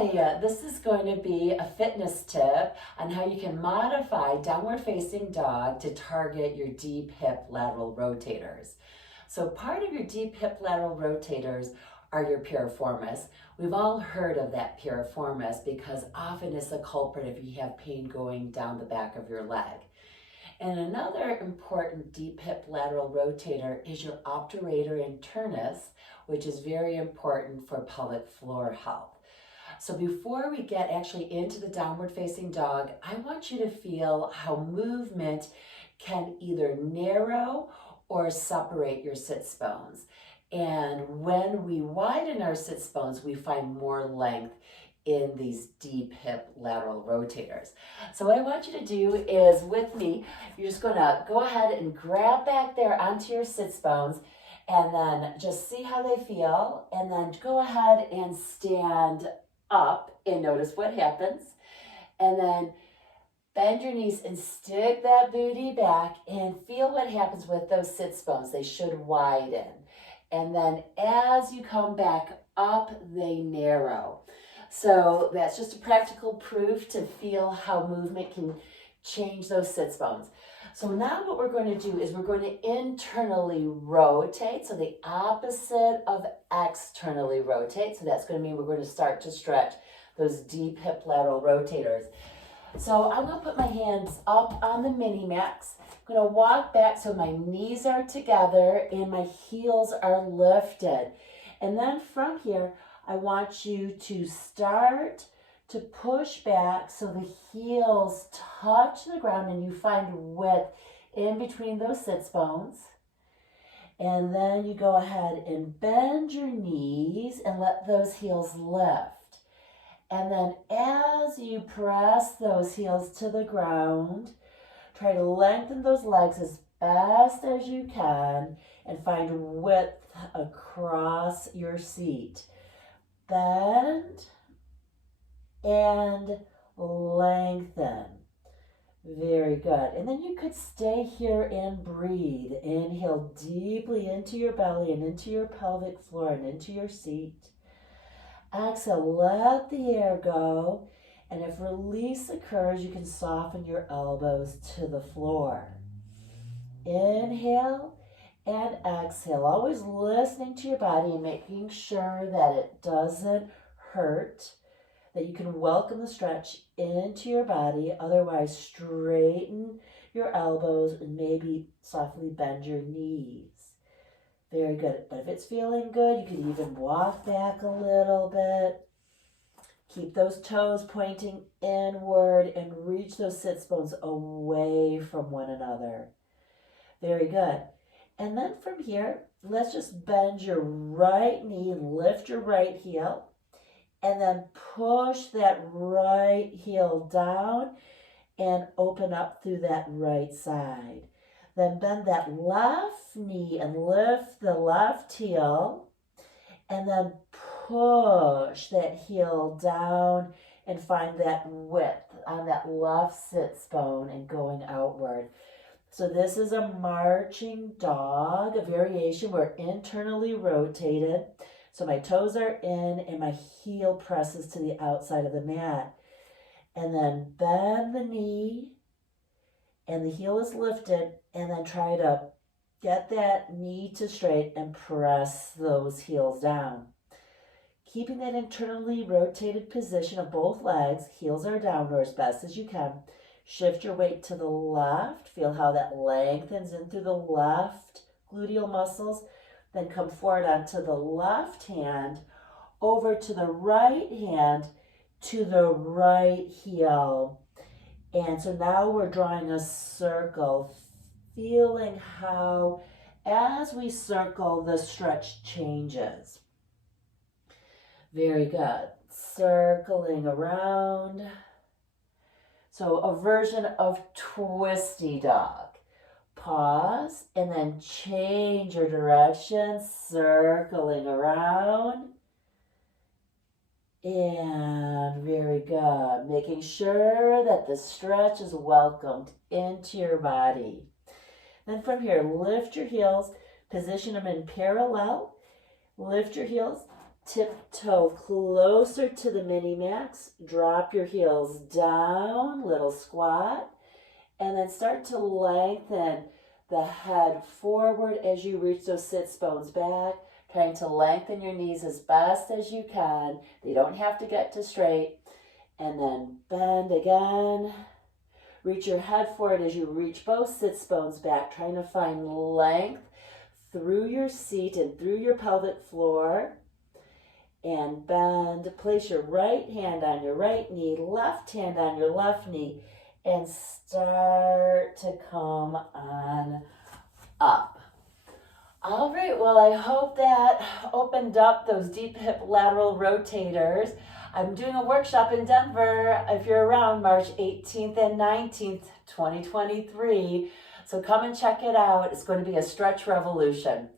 Hi, this is going to be a fitness tip on how you can modify downward facing dog to target your deep hip lateral rotators. So part of your deep hip lateral rotators are your piriformis. We've all heard of that piriformis because often it's a culprit if you have pain going down the back of your leg. And another important deep hip lateral rotator is your obturator internus, which is very important for pelvic floor health. So before we get actually into the downward facing dog, I want you to feel how movement can either narrow or separate your sits bones. And when we widen our sits bones, we find more length in these deep hip lateral rotators. So what I want you to do is, with me, you're just gonna go ahead and grab back there onto your sits bones and then just see how they feel, and then go ahead and stand up and notice what happens. And then bend your knees and stick that booty back and feel what happens with those sits bones. They should widen. And then as you come back up, they narrow. So that's just a practical proof to feel how movement can change those sits bones. So now what we're going to do is we're going to internally rotate. So the opposite of externally rotate. So that's going to mean we're going to start to stretch those deep hip lateral rotators. So I'm going to put my hands up on the Minimax. I'm going to walk back so my knees are together and my heels are lifted. And then from here, I want you to start to push back so the heels touch the ground and you find width in between those sits bones. And then you go ahead and bend your knees and let those heels lift. And then as you press those heels to the ground, try to lengthen those legs as best as you can and find width across your seat. Bend and lengthen. Very good. And then you could stay here and breathe. Inhale deeply into your belly and into your pelvic floor and into your seat. Exhale, let the air go. And if release occurs, you can soften your elbows to the floor. Inhale and exhale. Always listening to your body and making sure that it doesn't hurt, that you can welcome the stretch into your body. Otherwise, straighten your elbows and maybe softly bend your knees. Very good. But if it's feeling good, you can even walk back a little bit. Keep those toes pointing inward and reach those sits bones away from one another. Very good. And then from here, let's just bend your right knee and lift your right heel. And then push that right heel down and open up through that right side. Then bend that left knee and lift the left heel. And then push that heel down and find that width on that left sits bone and going outward. So this is a marching dog, a variation. We're internally rotated. So my toes are in and my heel presses to the outside of the mat. And then bend the knee and the heel is lifted, and then try to get that knee to straight and press those heels down. Keeping that internally rotated position of both legs, heels are down or as best as you can. Shift your weight to the left. Feel how that lengthens in through the left gluteal muscles. Then come forward onto the left hand, over to the right hand, to the right heel. And so now we're drawing a circle, feeling how as we circle, the stretch changes. Very good. Circling around. So a version of twisty dog. Pause and then change your direction, circling around. And very good. Making sure that the stretch is welcomed into your body. Then from here, lift your heels, position them in parallel. Lift your heels, Tiptoe closer to the Minimax. Drop your heels down, little squat. And then start to lengthen the head forward as you reach those sits bones back. Trying to lengthen your knees as best as you can. They don't have to get to straight. And then bend again. Reach your head forward as you reach both sits bones back. Trying to find length through your seat and through your pelvic floor. And bend. Place your right hand on your right knee, left hand on your left knee, and start to come on up. All right, well, I hope that opened up those deep hip lateral rotators. I'm doing a workshop in Denver if you're around March 18th and 19th, 2023. So come and check it out. It's going to be a stretch revolution.